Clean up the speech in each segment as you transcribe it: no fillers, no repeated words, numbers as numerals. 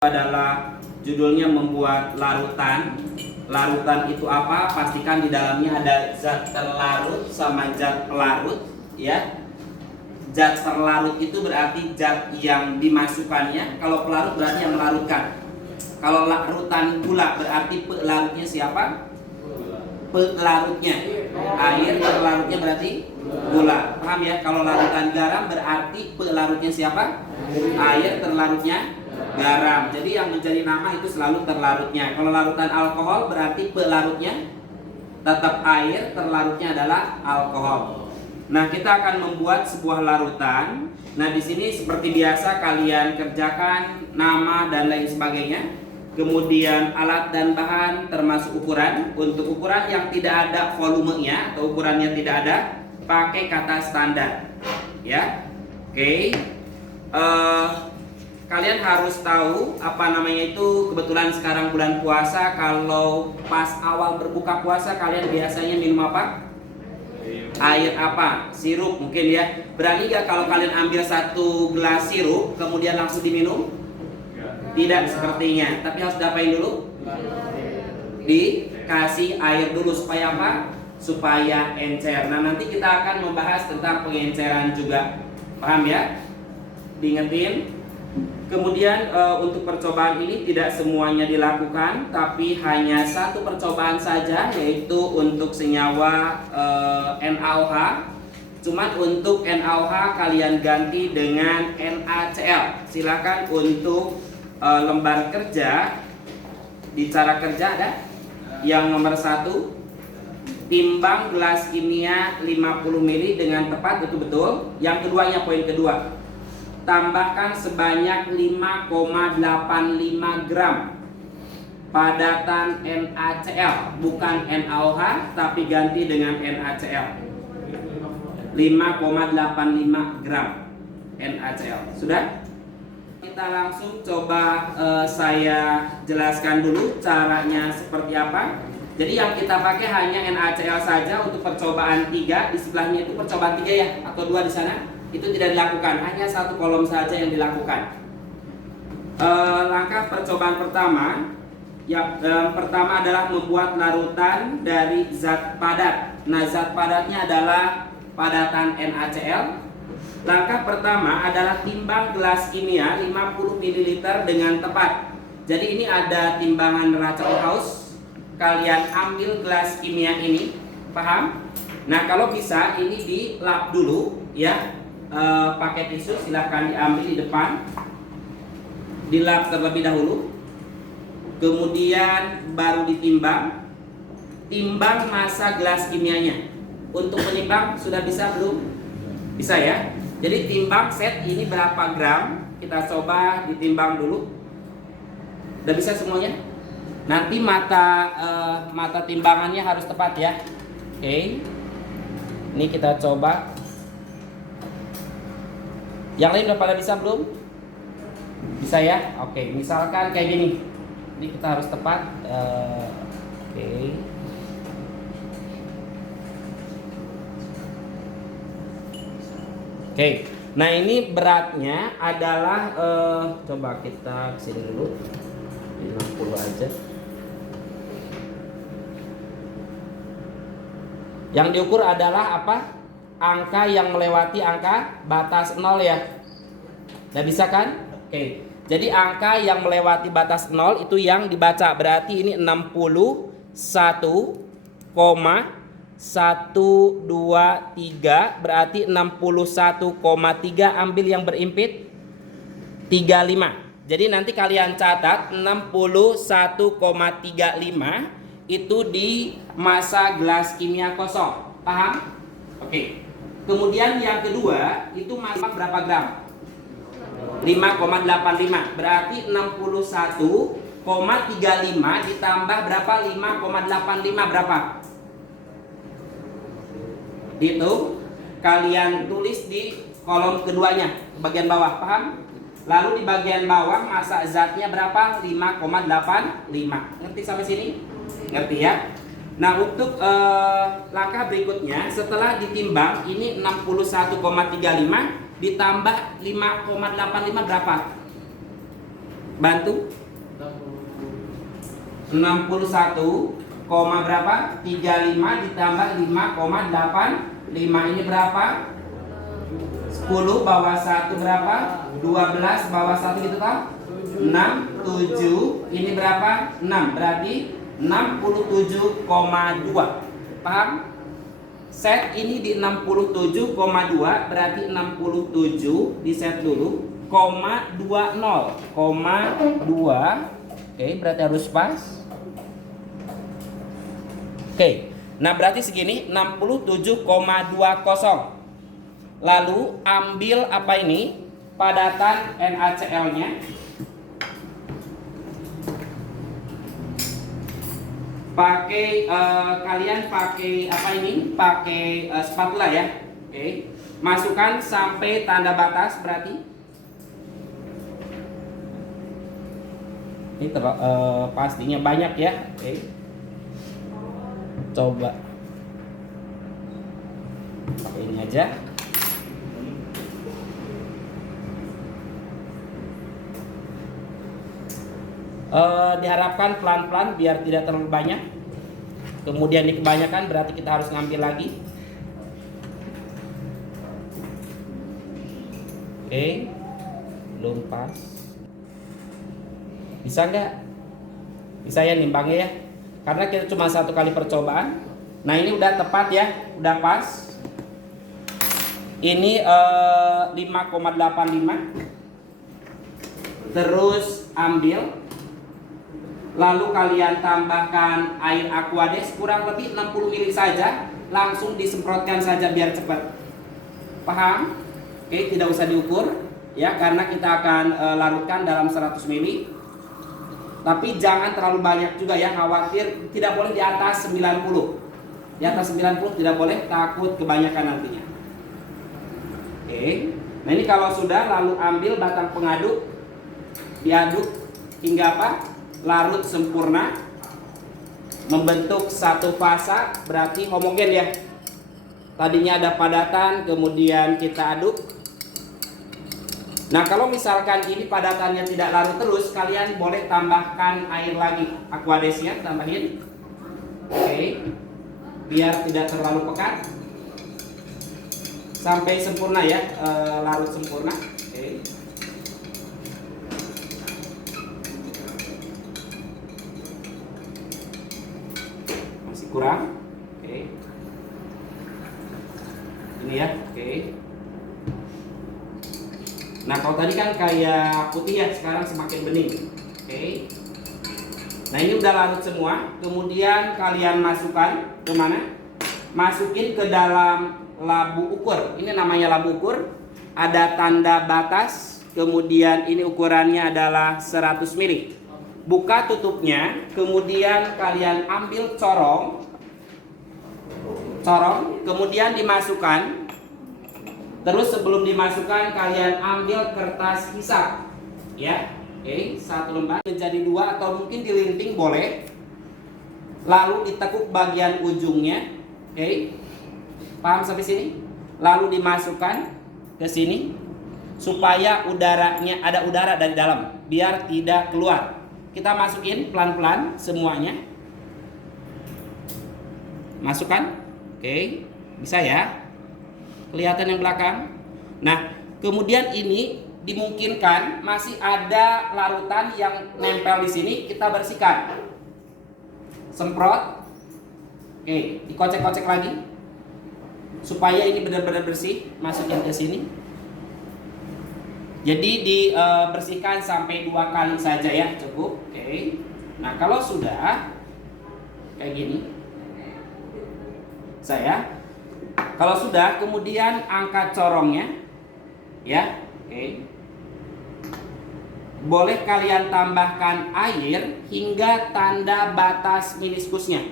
adalah judulnya membuat larutan. Larutan itu apa? Pastikan di dalamnya ada zat terlarut sama zat pelarut, ya. Zat terlarut itu berarti zat yang dimasukkannya. Kalau pelarut berarti yang melarutkan. Kalau larutan gula berarti pelarutnya siapa? Pelarutnya. Air terlarutnya berarti gula. Paham ya? Kalau larutan garam berarti pelarutnya siapa? Air terlarutnya garam. Jadi yang menjadi nama itu selalu terlarutnya. Kalau larutan alkohol berarti pelarutnya tetap air, terlarutnya adalah alkohol. Nah, kita akan membuat sebuah larutan. Nah, di sini seperti biasa kalian kerjakan nama dan lain sebagainya. Kemudian alat dan bahan termasuk ukuran. Untuk ukuran yang tidak ada volumenya atau ukurannya tidak ada, pakai kata standar. Ya. Oke. Kalian harus tahu apa namanya itu, kebetulan sekarang bulan puasa, kalau pas awal berbuka puasa kalian biasanya minum apa? Air apa? Sirup mungkin ya. Berani gak kalau kalian ambil satu gelas sirup kemudian langsung diminum? Tidak sepertinya. Tapi harus diapain dulu? Dikasih air dulu supaya apa? Supaya encer. Nah, nanti kita akan membahas tentang pengenceran juga. Paham ya? Diingetin. Kemudian untuk percobaan ini tidak semuanya dilakukan, tapi hanya satu percobaan saja, yaitu untuk senyawa NaOH. Cuman untuk NaOH kalian ganti dengan NaCl. Silakan untuk lembar kerja, di cara kerja ada yang nomor 1, timbang gelas kimia 50 ml dengan tepat, betul-betul. Yang keduanya, poin kedua, tambahkan sebanyak 5,85 gram padatan NaCl, bukan NaOH tapi ganti dengan NaCl. 5,85 gram NaCl. Sudah? Kita langsung coba saya jelaskan dulu caranya seperti apa. Jadi yang kita pakai hanya NaCl saja untuk percobaan 3. Di sebelahnya itu percobaan 3 ya, atau 2 di sana. Itu tidak dilakukan, hanya satu kolom saja yang dilakukan. Langkah percobaan pertama, yang pertama adalah membuat larutan dari zat padat. Nah, zat padatnya adalah padatan NaCl. Langkah pertama adalah timbang gelas kimia 50 ml dengan tepat. Jadi ini ada timbangan racun haus. Kalian ambil gelas kimia ini, paham? Nah, kalau bisa ini dilap dulu ya. Pakai tisu silahkan diambil di depan, dilap terlebih dahulu, kemudian baru ditimbang. Timbang massa gelas kimianya. Untuk menimbang sudah bisa belum? Bisa ya. Jadi timbang set ini berapa gram, kita coba ditimbang dulu. Udah bisa semuanya? Nanti mata timbangannya harus tepat ya. Oke. Ini kita coba. Yang lain udah pada bisa belum? Bisa ya? Oke, misalkan kayak gini. Ini kita harus tepat. Oke. Oke. Nah, ini beratnya adalah coba kita kesini dulu. 50 aja. Yang diukur adalah apa? Angka yang melewati angka batas 0 ya. Udah bisa kan? Oke. Jadi angka yang melewati batas 0 itu yang dibaca. Berarti ini 61,123. Berarti 61,3. Ambil yang berimpit 35. Jadi nanti kalian catat 61,35 itu di massa gelas kimia kosong. Paham? Oke. Kemudian yang kedua itu massa berapa gram? 5,85. Berarti 61,35 ditambah berapa? 5,85 berapa? Itu kalian tulis di kolom keduanya, bagian bawah, paham? Lalu di bagian bawah massa zatnya berapa? 5,85. Ngerti sampai sini? Ngerti ya? Nah, untuk langkah berikutnya setelah ditimbang ini 61,35 ditambah 5,85 berapa? Bantu. 61, berapa? 35 ditambah 5,85. Ini berapa? 10 bawah 1 berapa? 12 bawah 1 gitu kan? 6, 7. Ini berapa? 6. Berarti 67,2. Paham? Set ini di 67,2, berarti 67 di set dulu, 20, 2. Oke, berarti harus pas. Oke, nah berarti segini 67,20. Lalu ambil apa ini? Padatan NaCl-nya. Kalian pakai apa ini? Pakai spatula ya. Oke. Masukkan sampai tanda batas berarti. Ini pastinya banyak ya. Oke. Coba. Pakai ini aja. Diharapkan pelan-pelan biar tidak terlalu banyak. Kemudian ini kebanyakan berarti kita harus ngambil lagi. Oke, belum pas. Bisa nggak? Bisa ya nimbangnya ya. Karena kita cuma satu kali percobaan. Nah ini udah tepat ya, udah pas. Ini 5,85. Terus ambil. Lalu kalian tambahkan air Aquades kurang lebih 60 ml saja, langsung disemprotkan saja biar cepat. Paham? Oke, tidak usah diukur ya karena kita akan larutkan dalam 100 ml. Tapi jangan terlalu banyak juga ya, khawatir tidak boleh di atas 90. Di atas 90 tidak boleh, takut kebanyakan nantinya. Oke. Nah, ini kalau sudah lalu ambil batang pengaduk, diaduk hingga apa? Larut sempurna, membentuk satu fasa, berarti homogen ya. Tadinya ada padatan, kemudian kita aduk. Nah kalau misalkan ini padatannya tidak larut terus, kalian boleh tambahkan air lagi, Aquadesnya tambahin. Oke, biar tidak terlalu pekat sampai sempurna ya, larut sempurna. Oke. Kurang, oke. Ini ya, oke. Nah kalau tadi kan kayak putih ya, sekarang semakin bening, oke. Nah ini udah larut semua. Kemudian kalian masukkan ke mana? Masukin ke dalam labu ukur. Ini namanya labu ukur. Ada tanda batas. Kemudian ini ukurannya adalah 100 ml. Buka tutupnya, kemudian kalian ambil corong, kemudian dimasukkan. Terus sebelum dimasukkan kalian ambil kertas hisap, ya, oke, 1 lembar menjadi 2 atau mungkin dilinting boleh. Lalu ditekuk bagian ujungnya, oke, paham sampai sini? Lalu dimasukkan ke sini supaya udaranya ada udara dari dalam, biar tidak keluar. Kita masukin pelan-pelan semuanya. Masukkan. Oke, bisa ya. Kelihatan yang belakang. Nah, kemudian ini dimungkinkan masih ada larutan yang nempel di sini, kita bersihkan. Semprot. Oke, dikocek-kocek lagi supaya ini benar-benar bersih. Masukin ke sini. Jadi dibersihkan sampai 2 kali saja ya, cukup. Oke. Nah kalau sudah kayak gini, kalau sudah kemudian angkat corongnya, ya. Oke. Boleh kalian tambahkan air hingga tanda batas meniskusnya.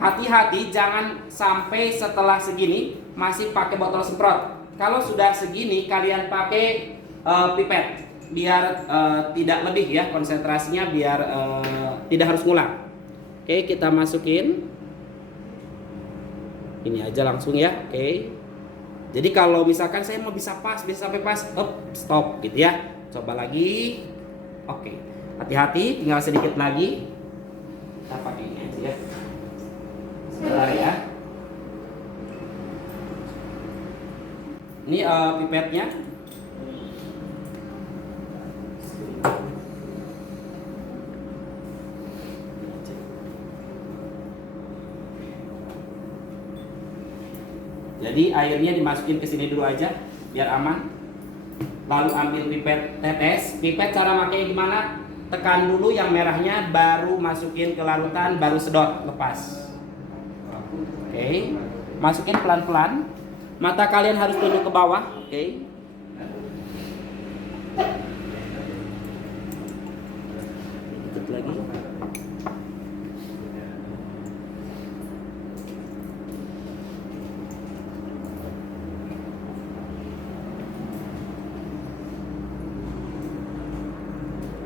Hati-hati jangan sampai setelah segini masih pakai botol semprot. Kalau sudah segini kalian pakai pipet biar tidak lebih ya konsentrasinya, biar tidak harus ngulang. Oke, kita masukin ini aja langsung ya. Oke, jadi kalau misalkan saya mau bisa pas, bisa sampai pas, stop gitu ya, coba lagi. Oke, Hati-hati, tinggal sedikit lagi. Kita pakai ini aja ya. Sebentar ya. Ini pipetnya. Jadi airnya dimasukin ke sini dulu aja biar aman. Lalu ambil pipet tetes. Pipet cara makainya gimana? Tekan dulu yang merahnya, baru masukin ke larutan, baru sedot, lepas. Oke. Masukin pelan-pelan. Mata kalian harus tunduk ke bawah. Oke. Dikit lagi.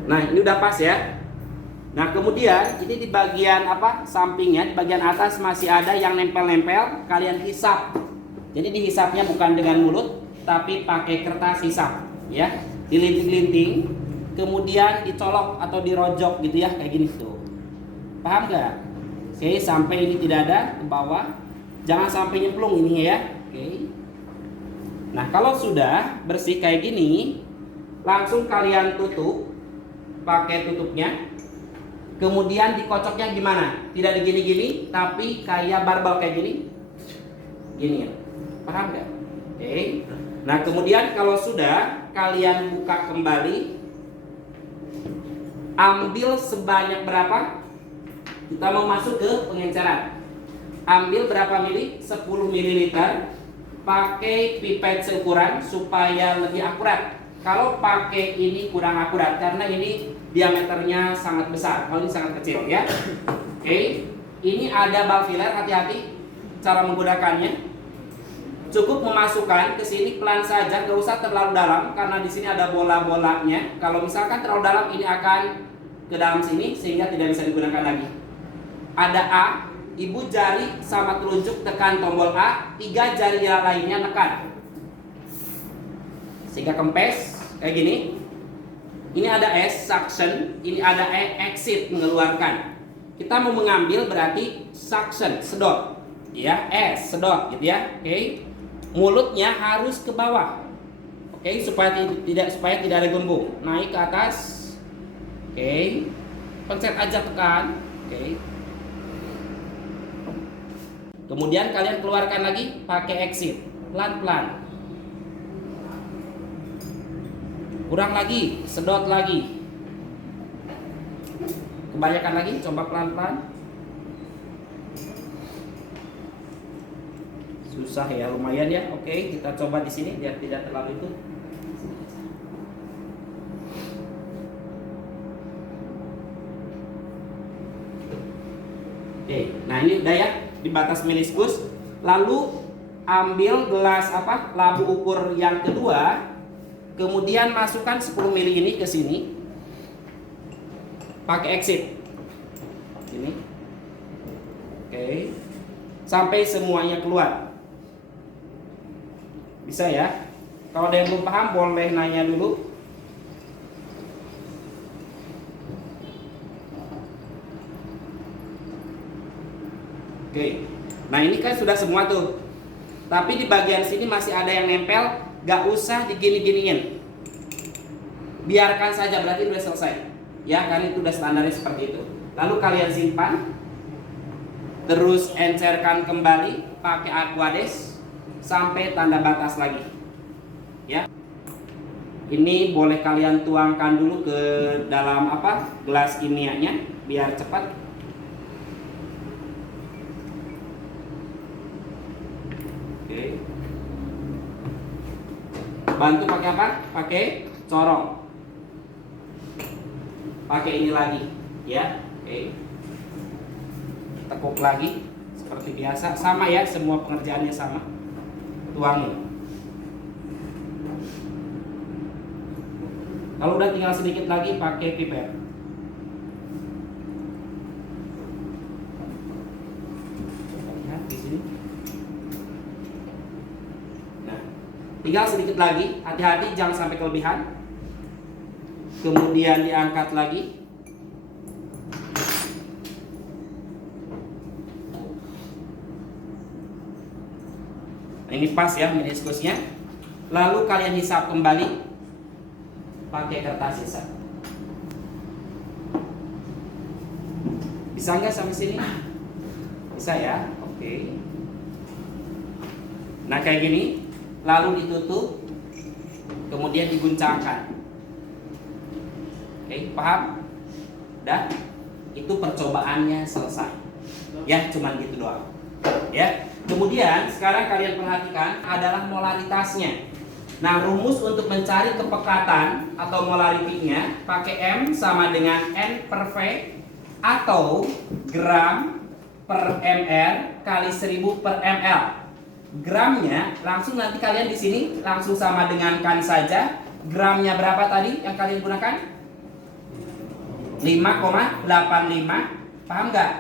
Nah, ini udah pas ya. Nah, kemudian ini di bagian apa? Sampingnya, di bagian atas masih ada yang nempel-nempel. Kalian hisap. Jadi dihisapnya bukan dengan mulut, tapi pakai kertas hisap, ya. Dilinting-linting, kemudian dicolok atau dirojok gitu ya, kayak gini tuh. Paham nggak? Oke, sampai ini tidak ada ke bawah. Jangan sampai nyemplung ini ya. Oke. Nah, kalau sudah bersih kayak gini, langsung kalian tutup. Pakai tutupnya, kemudian dikocoknya gimana? Tidak digini-gini, tapi kayak barbel kayak gini ya, paham nggak? Oke. Nah kemudian kalau sudah, kalian buka kembali, ambil sebanyak berapa? Kita mau masuk ke pengenceran. Ambil berapa mili? 10 ml. Pakai pipet seukuran supaya lebih akurat. Kalau pakai ini kurang akurat karena ini diameternya sangat besar, kalau ini sangat kecil ya. Oke, ini ada bal filler, hati-hati cara menggunakannya. Cukup memasukkan ke sini pelan saja, nggak usah terlalu dalam karena di sini ada bola-bolanya. Kalau misalkan terlalu dalam ini akan ke dalam sini sehingga tidak bisa digunakan lagi. Ada A, ibu jari sama telunjuk tekan tombol A, 3 jari lainnya tekan. Sehingga kempes kayak gini. Ini ada S, suction. Ini ada E, exit, mengeluarkan. Kita mau mengambil berarti suction, sedot. Ya, S, sedot gitu ya. Oke. Mulutnya harus ke bawah. Oke, supaya tidak ada gembung. Naik ke atas. Oke. Pencet aja, tekan. Oke. Kemudian kalian keluarkan lagi pakai exit. Pelan-pelan. Kurang lagi, sedot lagi. Kebanyakan lagi, coba pelan-pelan. Susah ya, lumayan ya. Oke, kita coba di sini biar tidak terlalu itu. Oke, nah ini udah ya di batas meniskus. Lalu ambil gelas apa? Labu ukur yang kedua. Kemudian masukkan 10 ml ini ke sini. Pakai exit. Ini. Oke. Sampai semuanya keluar. Bisa ya? Kalau ada yang belum paham boleh nanya dulu. Oke. Nah, ini kan sudah semua tuh. Tapi di bagian sini masih ada yang nempel. Gak usah digini-giniin, biarkan saja, berarti udah selesai ya, karena itu udah standarnya seperti itu. Lalu kalian simpan, terus encerkan kembali pakai aquades sampai tanda batas lagi ya. Ini boleh kalian tuangkan dulu ke dalam apa, gelas kimianya biar cepat. Oke. Bantu pakai apa? Pakai corong. Pakai ini lagi, ya. Oke. Tekuk lagi seperti biasa, sama ya, semua pengerjaannya sama. Tuangin. Kalau udah tinggal sedikit lagi pakai pipet. Lihat di sini. Tinggal sedikit lagi, hati-hati jangan sampai kelebihan. kemudian diangkat lagi. Nah, ini pas ya meniskusnya. Lalu kalian hisap kembali pakai kertas hisap. Bisa nggak sampai sini? Bisa ya? Oke. Nah kayak gini, lalu ditutup, kemudian diguncangkan. Oke, paham? Dah? Itu percobaannya selesai. Ya, cuman gitu doang. Ya. Kemudian sekarang kalian perhatikan adalah molaritasnya. Nah, rumus untuk mencari kepekatan atau molaritinya pakai M sama dengan N per V atau gram per ml kali 1000 per ml. Gramnya langsung nanti kalian di sini langsung sama dengan kan saja. Gramnya berapa tadi yang kalian gunakan? 5,85. Paham nggak?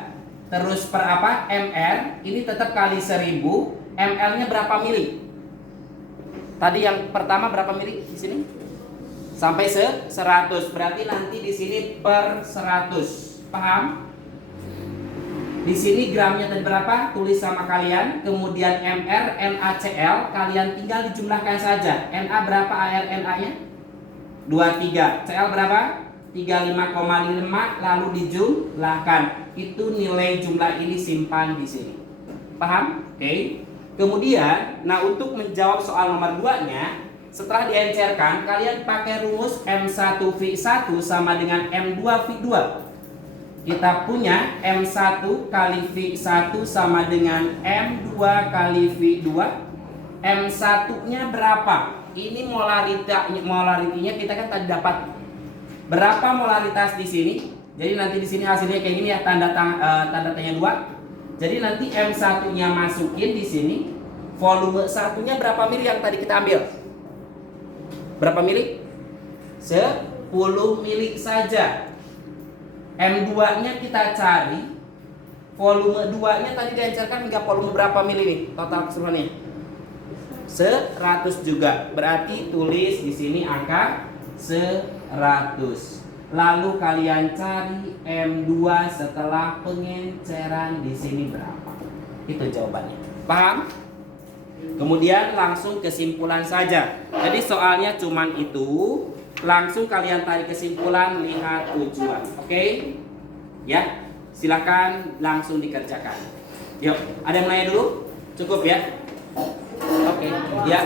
Terus per apa? ml ini tetap kali 1000. ml-nya berapa mili? Tadi yang pertama berapa mili di sini? Sampai 100. Berarti nanti di sini per 100. Paham? Di sini gramnya tadi berapa? Tulis sama kalian. Kemudian mr, NaCl kalian tinggal dijumlahkan saja. Na berapa air Na-nya? 23. Cl berapa? 35,5 lalu dijumlahkan. Itu nilai jumlah ini simpan di sini. Paham? Oke. Kemudian, nah untuk menjawab soal nomor 2-nya, setelah diencerkan, kalian pakai rumus M1V1 sama dengan M2V2. Kita punya M1 kali V1 sama dengan M2 kali V2. M1-nya berapa? Ini molaritinya kita kan tadi dapat. Berapa molaritas di sini? Jadi nanti di sini hasilnya kayak gini ya, tanda tanya 2. Jadi nanti M1-nya masukin di sini. Volume 1-nya berapa mili yang tadi kita ambil? Berapa mili? 10 mili saja. M2-nya kita cari. Volume 2-nya tadi diencerkan hingga volume berapa mili nih? Total keseluruhannya 100 juga. Berarti tulis di sini angka 100. Lalu kalian cari M2 setelah pengenceran di sini berapa? Itu jawabannya. Paham? Kemudian langsung kesimpulan saja. Jadi soalnya cuman itu. Langsung kalian tarik kesimpulan, lihat tujuan. Oke? Ya, silakan langsung dikerjakan. Yuk, ada yang nanya dulu? Cukup ya? Oke, ya.